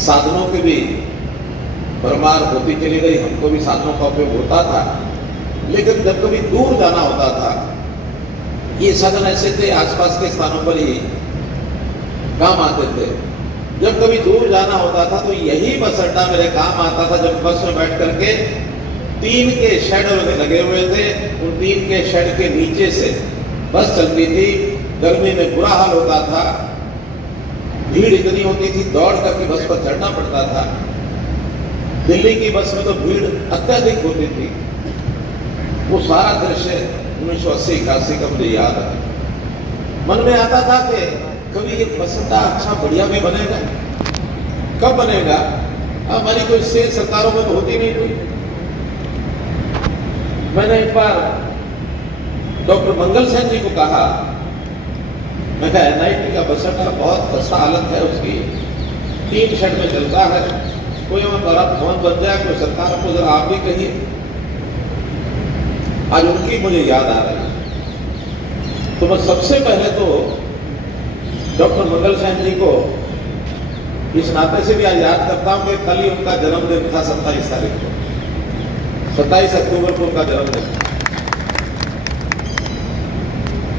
साधनों की भी भरमार होती चली गई, हमको भी साधनों का उपयोग होता था। लेकिन जब कभी दूर जाना होता था, ये साधन ऐसे थे आसपास के स्थानों पर ही काम आते थे। जब कभी दूर जाना होता था तो यही बस अड्डा मेरे काम आता था। जब बस में बैठ करके 3 के शेड लगे हुए थे, उन 3 के शेड के नीचे से बस चलती थी। गर्मी में बुरा हाल होता था, भीड़ इतनी होती थी, दौड़ करके बस पर चढ़ना पड़ता था। दिल्ली की बस में तो भीड़ अत्यधिक होती थी। वो सारा दृश्य 1980-81 का मुझे याद है। मन में आता था कि कभी एक बस अड्डा अच्छा बढ़िया भी बनेगा, कब बनेगा? हमारी कोई सेल सरकारों में तो होती नहीं थी। मैंने एक बार डॉक्टर मंगल सेन जी को कहा, मैं कहा NIT का बस अड्डा बहुत खस्ता हालत है उसकी, 3 शेड में चलता है, कोई वहां बड़ा भवन बन जाए, कोई सरकार को जरा आप भी कहिए। आज उनकी मुझे याद आ रही है। तो मैं सबसे पहले तो डॉक्टर मंगल सेन जी को इस नाते से भी आज याद करता हूं कि कल ही उनका जन्मदिन था, 27 तारीख को, 27 अक्टूबर को उनका जन्मदिन।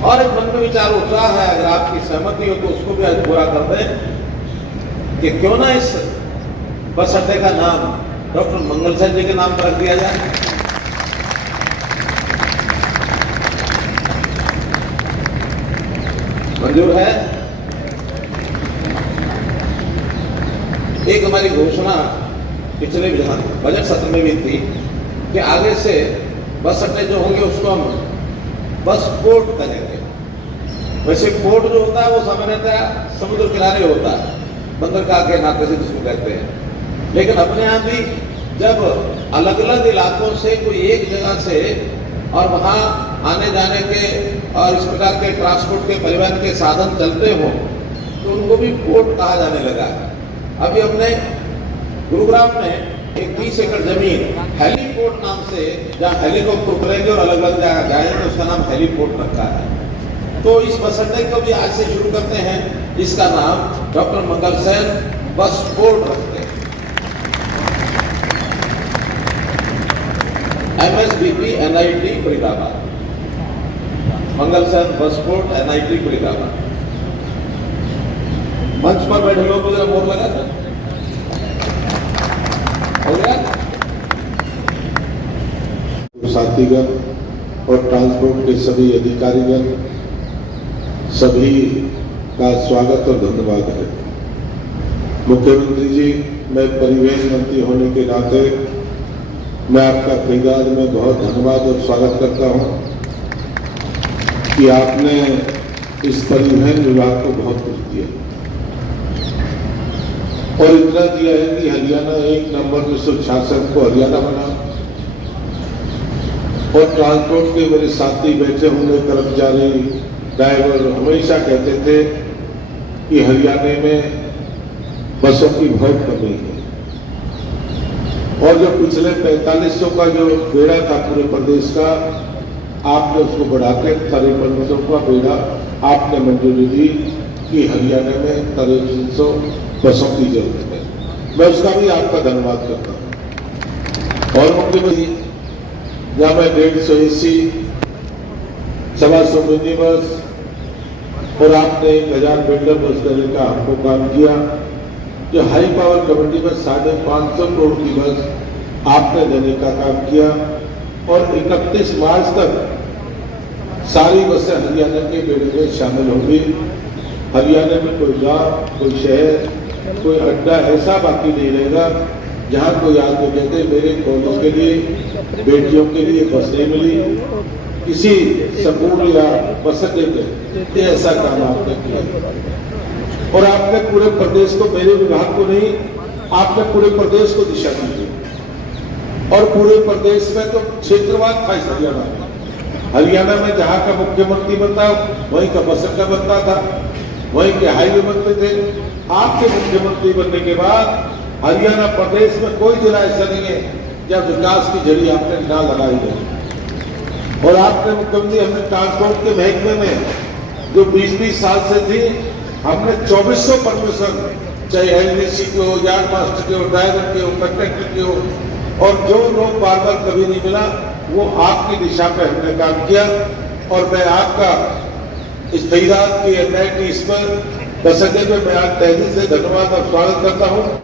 और एक मन में विचार उठ रहा है, अगर आपकी सहमति हो तो उसको भी आज पूरा कर दें कि क्यों ना इस बस अड्डे का नाम डॉक्टर मंगल सेन जी के नाम पर रख दिया जाए। मंजूर है? एक हमारी घोषणा पिछले बजट सत्र में भी थी कि आगे से बस अड्डे जो होंगे उसको हम बस पोर्ट करेंगे। वैसे पोर्ट जो होता है वो सामान्यतः समुद्र किनारे होता है, बंदरगाह के नाते से जिसको कहते हैं। लेकिन अपने यहाँ भी जब अलग अलग इलाकों से कोई एक जगह से और वहाँ आने जाने के और इस प्रकार के ट्रांसपोर्ट के परिवहन के साधन चलते हो तो उनको भी पोर्ट कहा जाने लगा। अभी हमने गुरुग्राम में एक 20 एकड़ जमीन हेलीपोर्ट नाम से, जहाँ हेलीकॉप्टर उतरेंगे और अलग अलग जगह जाएंगे, उसका नाम हेलीपोर्ट रखा है। तो इस बस अड्डे को भी आज से शुरू करते हैं, जिसका नाम डॉक्टर मंगल सेन बस पोर्ट रखते हैं। MSBP NIT फरीदाबाद, मंगल Sen bus port NIT Faridabad. मंच पर बैठे लोग को जरा बोर्ड लगा था, हो गया? साथीगण और ट्रांसपोर्ट के सभी अधिकारीगण, सभी का स्वागत और धन्यवाद है। मुख्यमंत्री जी, मैं परिवहन मंत्री होने के नाते मैं आपका फरीदाबाद में बहुत धन्यवाद और स्वागत करता हूं कि आपने इस परिवहन विभाग को बहुत कुछ दिया और इतना दिया है कि हरियाणा 1 नंबर 1966 को हरियाणा बना। और ट्रांसपोर्ट के मेरे साथी बैठे हुए कर्मचारी, ड्राइवर हमेशा कहते थे कि हरियाणा में बसों की बहुत कमी है। और जो पिछले 4500 का जो बेड़ा था पूरे प्रदेश का, आपने उसको बढ़ा के 5300 का बेड़ा आपने मंजूरी दी कि हरियाणा में 5300 बसों की जरूरत है। मैं उसका भी आपका धन्यवाद करता हूँ। और मुख्यमंत्री, जहाँ मैं 150 AC, 125 मिनी बस और आपने 1000 बिल्डर बस देने का हमको काम किया। जो हाई पावर कमेटी में 550 करोड़ की बस आपने देने का काम किया। और 31 मार्च तक सारी बसें हरियाणा के बेड़े में शामिल होंगी। हरियाणा में कोई गांव, कोई शहर, कोई अड्डा ऐसा बाकी नहीं रहेगा जहां कोई आदमी कहते मेरे कॉलेज के लिए, बेटियों के लिए बस नहीं मिली, किसी स्कूल या बस अड्डे पे, ऐसा काम आपने किया। और आपने पूरे प्रदेश को, मेरे विभाग को नहीं, आपने पूरे प्रदेश को दिशा दी। और पूरे प्रदेश में तो क्षेत्रवाद था इस हरियाणा में। हरियाणा में जहां का मुख्यमंत्री बनता वहीं का बस अड्डा बनता था, वहीं के हाईवे बनते थे। आपके मुख्यमंत्री बनने के बाद हरियाणा प्रदेश में कोई जिला ऐसा नहीं है जहाँ विकास की जड़ी आपने ना लगाई है। और आपने मुख्यमंत्री, हमने ट्रांसपोर्ट के महकमे में जो 20-20 साल से थी, हमने 2400 परमिशन चाहे एलडीसी के हो, यार्ड मास्टर के हो, ड्राइवर के हो, कंडक्टर के हो, और जो लोग बार बार कभी नहीं मिला, वो आपकी दिशा पे हमने काम किया। और मैं आपका इस खैरात की एनआईटी इस पर बसंते पे मैं आज तहे दिल से धन्यवाद और स्वागत करता हूँ।